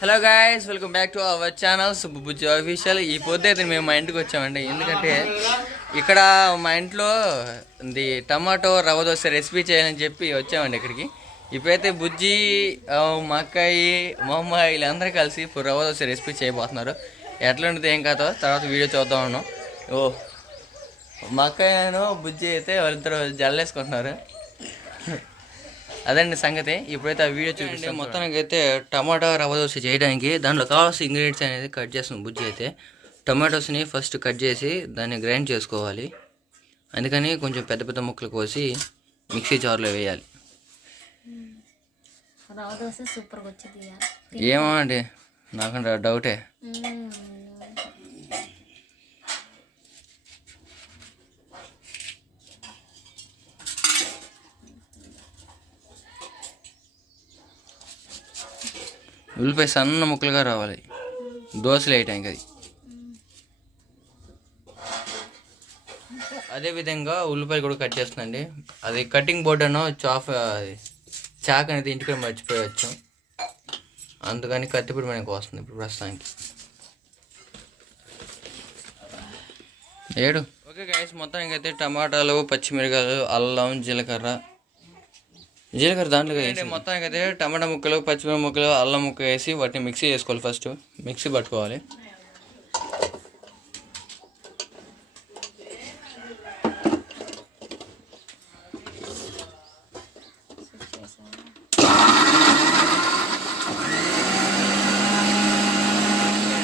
Hello guys welcome back to our channel Subbujji official ఈ పొద్దు అయితే మేము మా ఇంటికి వచ్చామండి. ఎందుకంటే ఇక్కడ మా ఇంట్లో ఇది టమాటో రవ్వ దోశ రెసిపీ చేయాలని చెప్పి వచ్చామండి ఇక్కడికి. ఇప్పుడైతే బుజ్జి మా అక్కాయి మా అమ్మ వీళ్ళందరూ కలిసి ఇప్పుడు రవ్వ దోశ రెసిపీ చేయబోతున్నారు. ఎట్లా ఉంటుంది ఏం కాదో తర్వాత వీడియో చూద్దాం ఉన్నాం ఓ మా అక్కయ్యను బుజ్జి అయితే వాళ్ళిద్దరు జల్లేసుకుంటున్నారు. అదండి సంగతి. ఇప్పుడైతే ఆ వీడియో చూడండి. మొత్తానికి అయితే టమాటా రవ్వ దోశ చేయడానికి దాంట్లో కావాల్సిన ఇంగ్రీడియంట్స్ అనేది కట్ చేస్తుంది బుజ్జి అయితే. టమాటోస్ని ఫస్ట్ కట్ చేసి దాన్ని గ్రైండ్ చేసుకోవాలి. అందుకని కొంచెం పెద్ద పెద్ద ముక్కలు కోసి మిక్సీ జార్లో వేయాలి. ఏమో అండి నాకు డౌటే ఉల్లిపాయ సన్న ముక్కలుగా రావాలి. దోశలు వేయటానికి అది. అదే విధంగా ఉల్లిపాయలు కూడా కట్ చేస్తుందండి. అది కటింగ్ బోర్డ్ అనో చాఫ్ అది చాక్ అనేది ఇంటికి మర్చిపోయవచ్చు అందుకని కత్తిపూడి మనకి వస్తుంది ఇప్పుడు ప్రస్తుతానికి. ఏడు? ఓకే గైస్ మొత్తం అయితే టమాటాలు పచ్చిమిరకాయలు అల్లం జీలకర్ర జీలకర్ర దాంట్లో మొత్తానికి అయితే టమాటా ముక్కలు పచ్చిమిరప ముక్కలు అల్లం ముక్క వేసి వాటిని మిక్సీ చేసుకోవాలి ఫస్ట్ మిక్సీ పట్టుకోవాలి.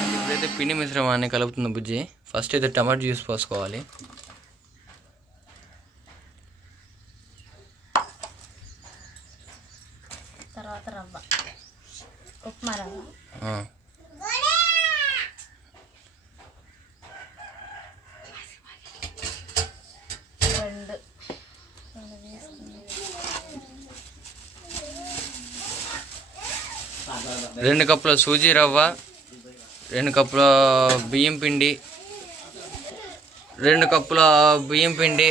ఇప్పుడైతే పిండి మిశ్రమాన్ని కలుపుతుంది బుజ్జి. ఫస్ట్ అయితే టమాటో జ్యూస్ పోసుకోవాలి తర్వాత రవ్వ ఉప్మా రవ్వ ఆ. రెండు రెండు వేసుకుని రెండు కప్పుల సూజీ రవ్వ రెండు కప్పుల బియ్యం పిండి రెండు కప్పుల బియ్యం పిండి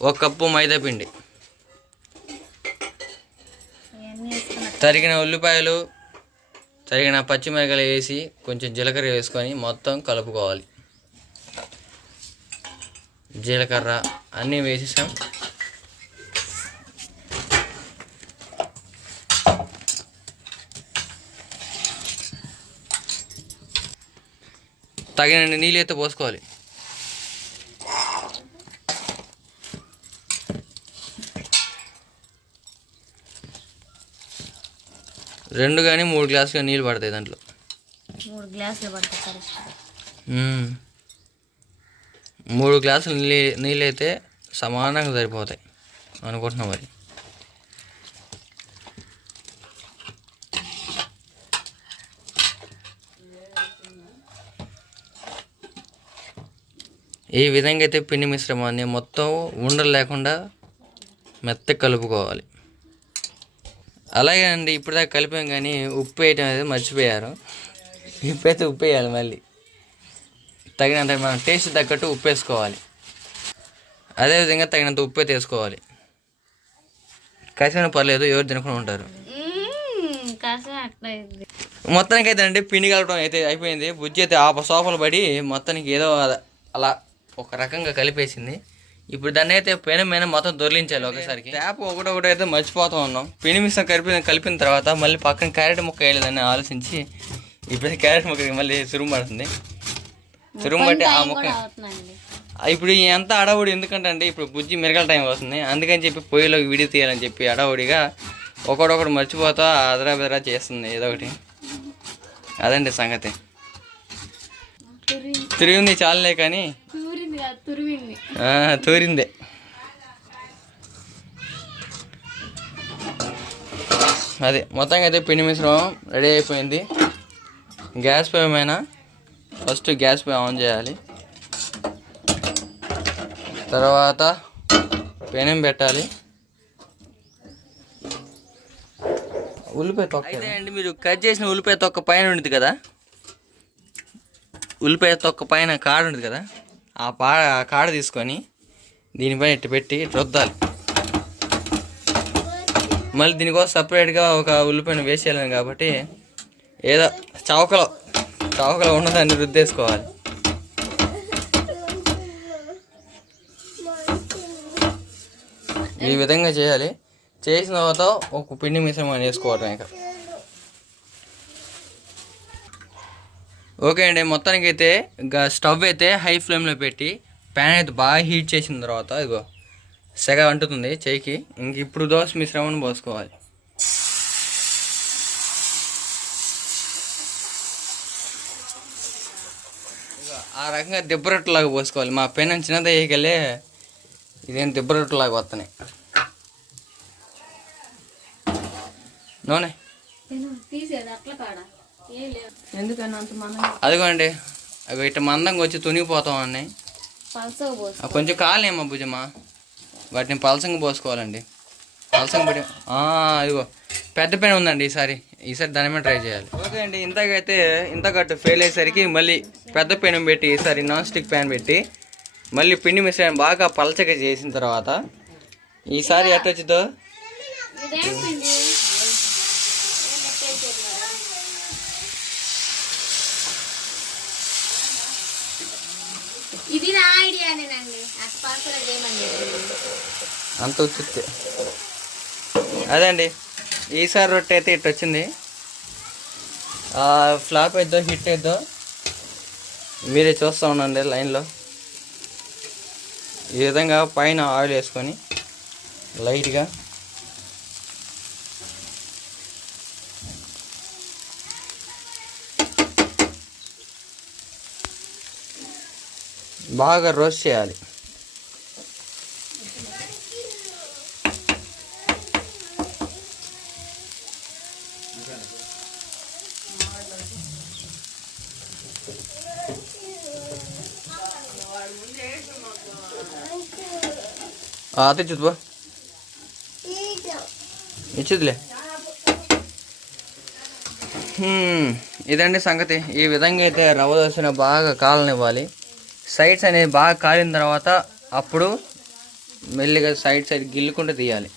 ఒక కప్పు మైదా పిండి ఇవన్నీ వేసుకున్న తరిగిన ఉల్లిపాయలు తరిగిన పచ్చిమిరకలు వేసి కొంచెం జీలకర్ర వేసుకొని మొత్తం కలుపుకోవాలి. జీలకర్ర అన్నీ వేసేసాం. తగినన్ని నీళ్ళు అయితే పోసుకోవాలి. రెండు కానీ మూడు గ్లాసులు నీళ్ళు పడతాయి దాంట్లో. మూడు గ్లాసులు పడతాయి. మూడు గ్లాసులు నీళ్ళు నీళ్ళు అయితే సమానంగా సరిపోతాయి అనుకుంటున్నాం మరి. ఈ విధంగా అయితే పిండి మిశ్రమాన్ని మొత్తం ఉండలు లేకుండా మెత్తగా కలుపుకోవాలి. అలాగే అండి ఇప్పటిదాకా కలిపాం కానీ ఉప్పు వేయటం అనేది మర్చిపోయారు. ఇప్పుడైతే ఉప్పు వేయాలి మళ్ళీ. తగినంత మనం టేస్ట్ తగ్గట్టు ఉప్పు వేసుకోవాలి. అదేవిధంగా తగినంత ఉప్పు అయితే వేసుకోవాలి. కసినా పర్లేదు ఎవరు తినకుండా ఉంటారు. మొత్తానికి అయితే అండి పిండి కలపడం అయితే అయిపోయింది. బుజ్జి అయితే ఆ సోఫలు పడి మొత్తానికి ఏదో అలా ఒక రకంగా కలిపేసింది. ఇప్పుడు దాన్ని అయితే పెన మీద మొత్తం దొరిలించాలి ఒకసారికి. ట్యాప్ ఒకటొకటి అయితే మర్చిపోతూ ఉన్నాం. పిండి మిశ్రం కలిపి కలిపిన తర్వాత మళ్ళీ పక్కన క్యారెట్ ముక్క వేయలేదని ఆలోచించి ఇప్పుడైతే క్యారెట్ ముక్కకి మళ్ళీ సురుము పడుతుంది. సురుము బట్టి ఆ ముక్క ఇప్పుడు ఎంత అడవుడి ఎందుకంటే అండి ఇప్పుడు బుజ్జి మిరగల టైం వస్తుంది. అందుకని చెప్పి పొయ్యిలోకి విడి తీయాలని చెప్పి అడవుడిగా ఒకడొకడు మర్చిపోతా అదరా బెదరా చేస్తుంది ఏదో ఒకటి. అదండి సంగతి. తిరిగింది. చాలే కానీ తూరింది. అదే మొత్తంగా అయితే పిండి మిశ్రమం రెడీ అయిపోయింది. గ్యాస్ పొయ్యి పైన ఫస్ట్ గ్యాస్ పొయ్యి ఆన్ చేయాలి. తర్వాత పెనం పెట్టాలి. ఉల్లిపాయ తొక్క. అయితే అండి మీరు కట్ చేసిన ఉల్లిపాయ తొక్క పైన ఉంటుంది కదా? ఉల్లిపాయ తొక్క పైన కాడ ఉంటుంది కదా? ఆ పా ఆ కాడ తీసుకొని దీనిపైన ఇట్టు పెట్టి ఇట్టు రుద్దాలి. మళ్ళీ దీనికోసం సపరేట్గా ఒక ఉల్లిపాయను వేసేయాలని కాబట్టి ఏదో చౌకలో చౌకలో ఉన్నదాన్ని రుద్దేసుకోవాలి. ఈ విధంగా చేయాలి. చేసిన తర్వాత ఒక పిండి మిశ్రమం వేసుకోవటం ఇంకా. ఓకే అండి మొత్తానికి అయితే ఇంకా స్టవ్ అయితే హై ఫ్లేమ్లో పెట్టి ప్యాన్ అయితే బాగా హీట్ చేసిన తర్వాత ఇదిగో సెగ అంటుతుంది చేయికి. ఇంక ఇప్పుడు దోశ మిశ్రమం పోసుకోవాలి. ఆ రకంగా దెబ్బరొట్టలాగా పోసుకోవాలి. మా పెన్ చిన్నది వేయగలే ఇదేం దెబ్బరొట్టలాగా వస్తున్నాయి. నూనె తీసేది అట్లా కాడా? అదిగోండి. అవి ఇట్లా మందంగా వచ్చి తునిగిపోతాం అన్నీ పలసగా పోసు ఆ కొంచెం కాలేమో భుజమా? వాటిని పలసంగా పోసుకోవాలండి. పలసంగా పెట్టి ఆ, ఇదిగో. పెద్ద పెన్ ఉందండి ఈసారి. ఈసారి దాని మీద ట్రై చేయాలి. ఓకే అండి. ఇంతకైతే ఇంతకట్టు ఫెయిల్ అయ్యేసరికి మళ్ళీ పెద్ద పెన్ పెట్టి ఈసారి నాన్ స్టిక్ ప్యాన్ పెట్టి మళ్ళీ పిండి మిశ్రమం బాగా పలచగా చేసిన తర్వాత ఈసారి ఎట్ట ఇది నా ఐడియానేనండి అంత ఉత్తుత్తే అదే అండి ఈసారి రొట్టె అయితే ఇట్ వచ్చింది. ఫ్లాప్ అయిద్దో హిట్ అయిద్దో మీరే చూస్తూ ఉండండి లైన్లో. ఈ విధంగా పైన ఆయిల్ వేసుకొని లైట్గా బాగా రోస్ట్ చేయాలి. తెచ్చుదు బా ఇచ్చుదిలే ఇదండి సంగతి. ఈ విధంగా అయితే రవ్వ దోశను బాగా కాలనివ్వాలి. సైడ్స్ అనేది బాగా కాలిన తర్వాత అప్పుడు మెల్లిగా సైడ్ సైడ్ గిల్లుకుంటూ తీయాలి.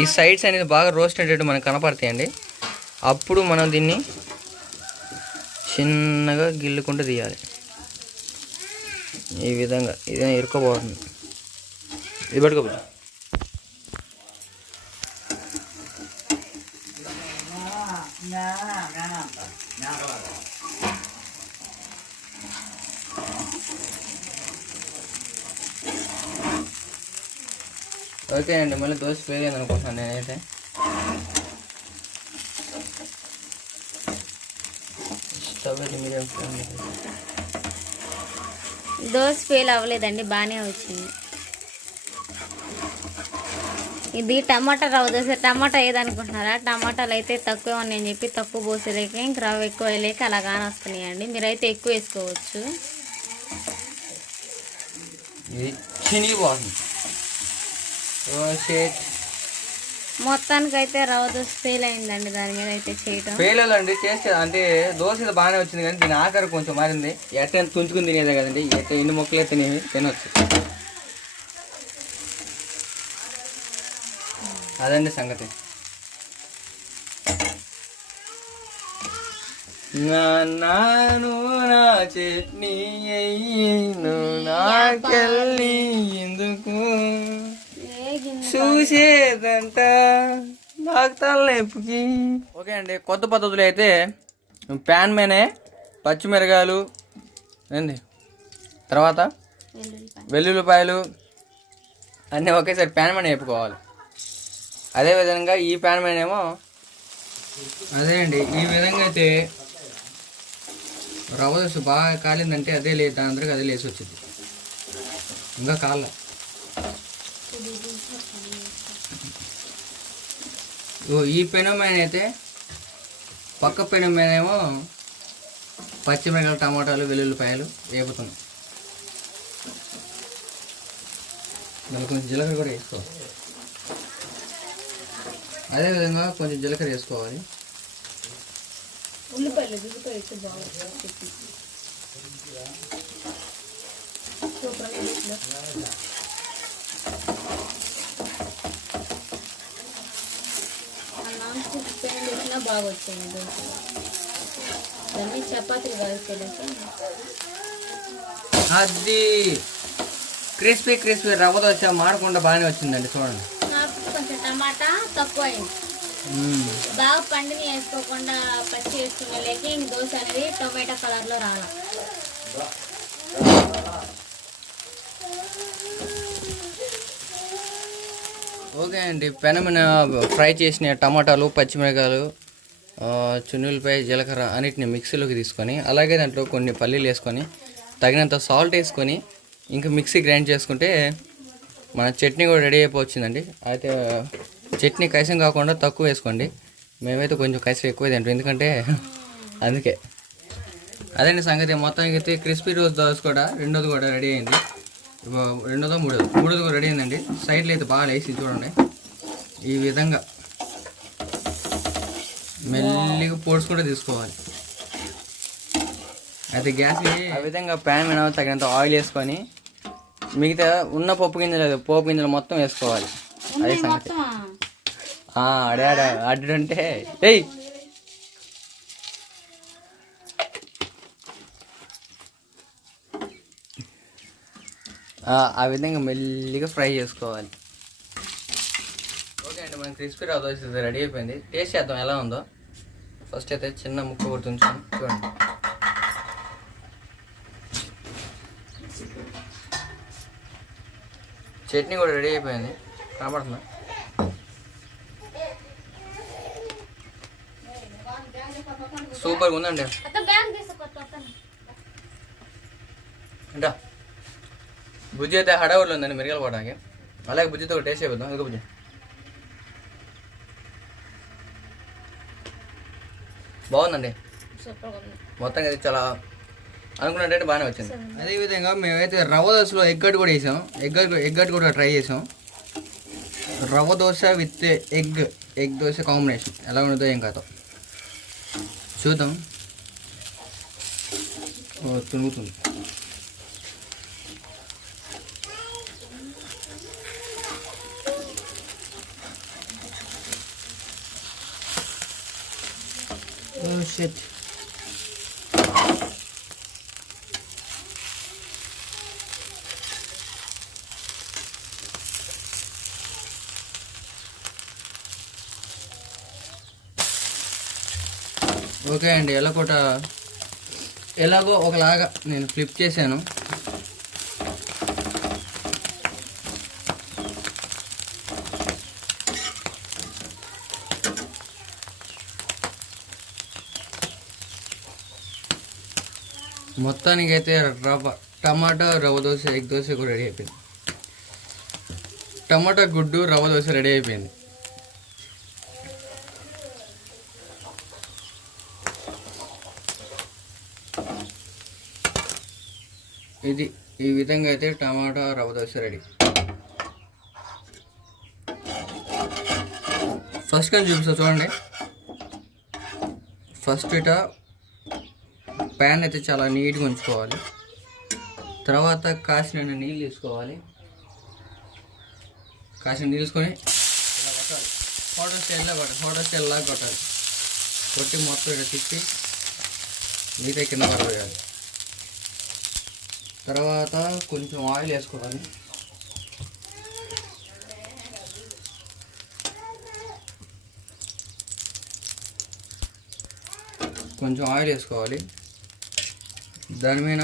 ఈ సైడ్స్ అనేది బాగా రోస్ట్ అయ్యేటట్టు మనకు కనపడతాయండి. అప్పుడు మనం దీన్ని చిన్నగా గిల్లుకుంటూ తీయాలి. ఈ విధంగా ఇది ఇరుకోబోతుంది ఇది పట్టుకోబోతుంది. ఓకే అండి మళ్ళీ దోశ అయింది అనుకుంటున్నాను నేనైతే. స్టవ్ అయితే దోశ ఫెయిల్ అవ్వలేదండి బాగానే వచ్చింది. ఇది టమాటా రవ్వ దోశ టమాటా ఏదనుకుంటున్నారా? టమాటాలు అయితే తక్కువ ఉన్నాయని చెప్పి తక్కువ పోసేలేక ఇంక రవ్వ ఎక్కువ వేయలేక అలా కాని వస్తున్నాయండి. మీరైతే ఎక్కువ వేసుకోవచ్చు. ఇది చినిగిపోతుంది ఓ షేట్ మొత్తానికి అయితే రవ్వ దోశ ఫెయిల్ అయిందండి దాని మీద అయితే చేయటం. ఫెయిల్ అండి టేస్ట్ అంటే దోశ ఇది బాగానే వచ్చింది కానీ దీని ఆకారం కొంచెం మారింది. ఎట్ట తుంచుకుని తినేదే కదండి ఎట్ట ఎన్ని మొక్కలే తినేవి తినొచ్చు. అదండి సంగతి. నా నాను నా చట్నీ నాకెళ్ళి ఎందుకు? చూసేదంట నాకు తలనొప్పికి. ఓకే అండి కొత్త పద్ధతులు అయితే ప్యాన్ మీనే పచ్చిమిరకాయలు ఏంది? తర్వాత వెల్లుల్లిపాయలు. అన్నీ ఒకేసారి ప్యాన్ మీద వేపుకోవాలి. అదేవిధంగా ఈ ప్యాన్ మీద ఏమో అదే అండి ఈ విధంగా అయితే రవ్వ దోశ బాగా కాలిందంటే అదే లేదు దాని అందరికి అదే లేచి వచ్చింది. ఇంకా కాల. ఈ పెనం మీద అయితే పక్క పెనం మీద ఏమో పచ్చిమిరకాయలు టమాటాలు వెల్లుల్లిపాయలు వేపుతున్నాం. మళ్ళీ కొంచెం జీలకర్ర కూడా వేసుకో. అదేవిధంగా కొంచెం జీలకర్ర వేసుకోవాలి. ఉల్లిపాయలు ఉల్లిపాయ వేస్తే బాగుంటుంది సూపర్ నాన్ స్టిక్ వేసినా బాగా వచ్చాయి దోశలు దాన్ని చపాతీలు అది క్రిస్పీ క్రిస్పీ రవ్వ దోశ మాడకుండా బాగానే వచ్చిందండి చూడండి. నాకు కొంచెం టమాటా తక్కువ అయింది. బాగా పండిని వేసుకోకుండా పచ్చి వేసుకునే లేక ఇంక దోశ అనేది టొమాటో కలర్లో రాలా. ఓకే అండి పెనమిన ఫ్రై చేసిన టమాటాలు పచ్చిమిరకాయలు చున్నులపై జీలకర్ర అన్నిటిని మిక్సీలోకి తీసుకొని అలాగే దాంట్లో కొన్ని పల్లీలు వేసుకొని తగినంత సాల్ట్ వేసుకొని ఇంకా మిక్సీ గ్రైండ్ చేసుకుంటే మన చట్నీ కూడా రెడీ అయిపోవచ్చిందండి. అయితే చట్నీ కైసం కాకుండా తక్కువ వేసుకోండి. మేమైతే కొంచెం కైసం ఎక్కువ తింటాం ఎందుకంటే అందుకే. అదండి సంగతి మొత్తానికి అయితే క్రిస్పీ రోజ్ దోశ కూడా రెండోది కూడా రెడీ అయింది. రెండోదో మూడోది మూడోది కూడా రెడీ అయిందండి. సైడ్లో అయితే బాగా వేసి చూడండి. ఈ విధంగా మెల్లిగా పోడ్చుకుంటూ తీసుకోవాలి. అయితే గ్యాస్ ఆ విధంగా ప్యాన్ మీద తగినంత ఆయిల్ వేసుకొని మిగతా ఉన్న పప్పు గింజలు పోపు గింజలు మొత్తం వేసుకోవాలి. అదే సంగతి. ఆ, అడే అడే అడ్డంటే ఏయ్! ఆ, ఆ విధంగా మెల్లిగా ఫ్రై చేసుకోవాలి. ఓకే అండి మన క్రిస్పీ ఇది రెడీ అయిపోయింది. టేస్ట్ చేద్దాం ఎలా ఉందో. ఫస్ట్ అయితే చిన్న ముక్క కొడుతుంచాను చూడండి. చట్నీ కూడా రెడీ అయిపోయింది. కనబడుతుందా? సూపర్గా ఉందండి. అంటే బుజ్జి అయితే హడావుడిలో ఉందండి మిరియాలు పోవడానికి. అలాగే బుజ్జితో టేస్ట్ చేద్దాం ఇదిగో బుజ్జి? బాగుందండి. మొత్తం ఇది చాలా అనుకున్నట్టు బాగానే వచ్చింది. అదేవిధంగా మేమైతే రవ్వ దోశలో ఎగ్ గడ్డ కూడా వేసాం ఎగ్ ఎగ్ గడ్డ కూడా ట్రై చేసాం. Rava dosa with egg egg dosa combination. ఎలా ఉంటుందో ఏం కాదు. చూద్దాం. ఓ shit. ఓకే అండి ఎలాగోట ఎలాగో ఒకలాగా నేను ఫ్లిప్ చేశాను మొత్తానికి అయితే రవ్వ టమాటా రవ్వ దోశ ఎగ్ దోశ కూడా రెడీ అయిపోయింది. టమాటా గుడ్డు రవ్వ దోశ రెడీ అయిపోయింది. ఇది ఈ విధంగా అయితే టమాటా రవ్వ దోశ రెడీ. ఫస్ట్ కానీ చూపిస్తా చూడండి. ఫస్ట్ ఇట ప్యాన్ అయితే చాలా నీట్గా ఉంచుకోవాలి. తర్వాత కాసిన నీళ్ళు తీసుకోవాలి కాసిన నీళ్ళు తీసుకొని ఇలా కొట్టాలి. ఫోటో స్టైల్లో కొట్టాలి. ఫోటో స్టైల్ లాగా కొట్టాలి. కొట్టి మొత్తం ఇక్కడ తిప్పి నీట కింద పడవేయాలి తర్వాత కొంచెం ఆయిల్ వేసుకోవాలి. కొంచెం ఆయిల్ వేసుకోవాలి. దాని మీద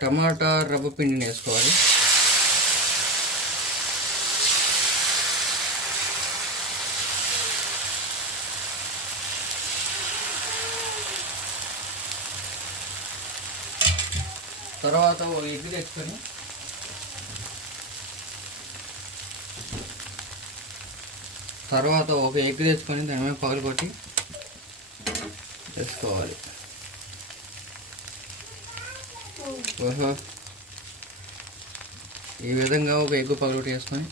టమాటా రవ్వ పిండిని వేసుకోవాలి. తర్వాత ఓ ఎగ్ తెచ్చుకొని తర్వాత ఒక ఎగ్ తెచ్చుకొని దాని మీద పగలు కొట్టి వేసుకోవాలి. ఈ విధంగా ఒక ఎగ్ పగలొట్టి వేసుకొని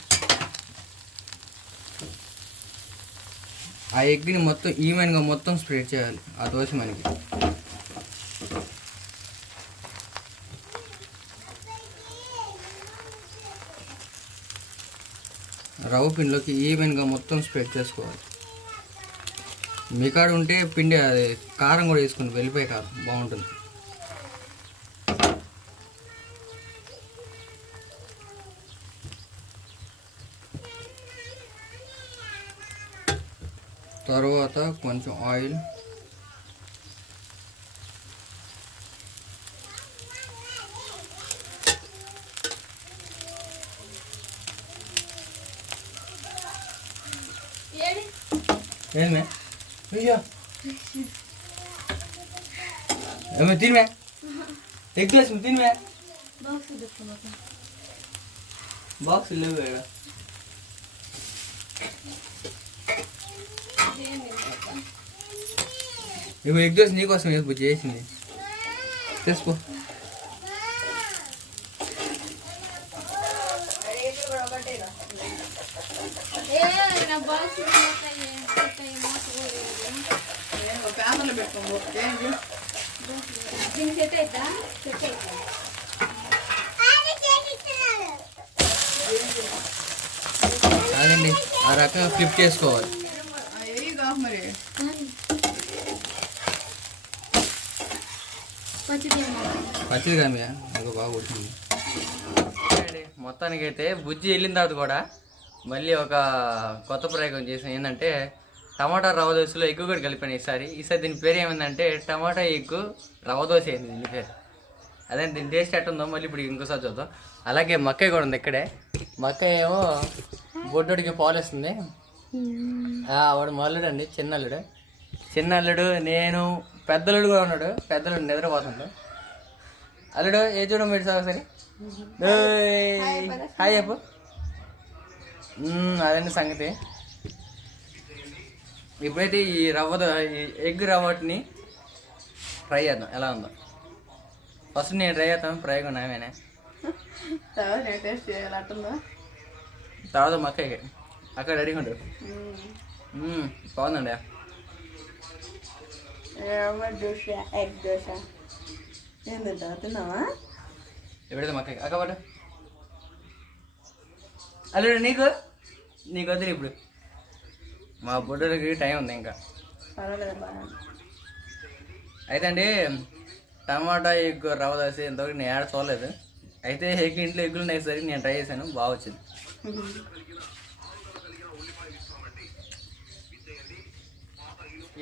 ఆ ఎగ్ని మొత్తం ఈవెన్గా మొత్తం స్ప్రెడ్ చేయాలి. ఆ దోశ మనకి. రవ్వ పిండిలోకి ఈవెన్గా మొత్తం స్ప్రెడ్ చేసుకోవాలి. మీ కాడ ఉంటే పిండి అది కారం కూడా వేసుకుని వెళ్ళిపోయి కారం. బాగుంటుంది. తర్వాత కొంచెం ఆయిల్. ఏమే? అయ్యో ఏమే తినమే. ఎగ్లెస్ తినమే. బాక్స్ లేవు ఇక్కడ ఇగో ఎగ్ దోశ నీకోసం వేసి చేసింది తీసుకో పేపర్లో పెట్టుకోండి అదండి ఆ రకంగా ఫ్లిప్ చేసుకోవాలి కాదు మరి పచ్చిది బాగా వచ్చింది మొత్తానికి అయితే బుజ్జి వెళ్ళిన తర్వాత కూడా మళ్ళీ ఒక కొత్త ప్రయోగం చేసాం ఏంటంటే టమాటా రవ్వ దోశలో ఎగ్గు కూడా కలిపాను ఈసారి. ఈసారి దీని పేరు ఏమైందంటే టమాటా ఎగ్గు రవ్వ దోశ అయింది దీని పేరు. అదే దీని టేస్ట్ ఎట్టుందో మళ్ళీ ఇప్పుడు ఇంకోసారి చూద్దాం. అలాగే మక్కయ్య కూడా ఉంది ఇక్కడే. మక్కయ్య ఏమో బొడ్డోడికి పాలేస్తుంది ఆ, వాడు మల్లుడు అండి చిన్న అల్లుడు చిన్న అల్లుడు నేను పెద్దలుడు కూడా ఉన్నాడు. పెద్దలుడు నిద్రపోతుండు. అల్లుడు ఏ చూడ మీరు సార్ ఒకసారి? హాయ్. చెప్పు. అదండి సంగతి. ఇప్పుడైతే ఈ రవ్వ ఎగ్ రవ్వటిని ట్రై చేద్దాం. ఎలా ఉందో. ఫస్ట్ నేను ట్రై చేస్తాను. ప్రయోగం నామేనే తర్వాత మా అక్కడ రెడీగా ఉండు. బాగుందండి. దోశ ఎగ్ తిన్నావా? ఎప్పుడైతే మా అక్కయ్యకి అక్క పట్టు. అల్లుడు నీకు? నీకు వద్దు ఇప్పుడు. మా బుడ్డలకి టైం ఉంది ఇంకా. అయితే అండి టమాటా ఎగ్ రవ్వ దోశ ఇంతవరకు నేను ఏడ చూడలేదు. అయితే ఎగ్ ఇంట్లో ఎగ్గులు ఉండేసరికి నేను ట్రై చేశాను. బాగా వచ్చింది.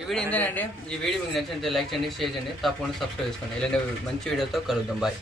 ఈ వీడియో ఏంటంటే ఈ వీడియో మీకు నచ్చినట్లయితే లైక్ చేయండి షేర్ చేయండి. తప్పకుండా సబ్స్క్రైబ్ చేసుకోండి. ఇలాంటి మంచి వీడియోతో కలుద్దాం. బాయ్.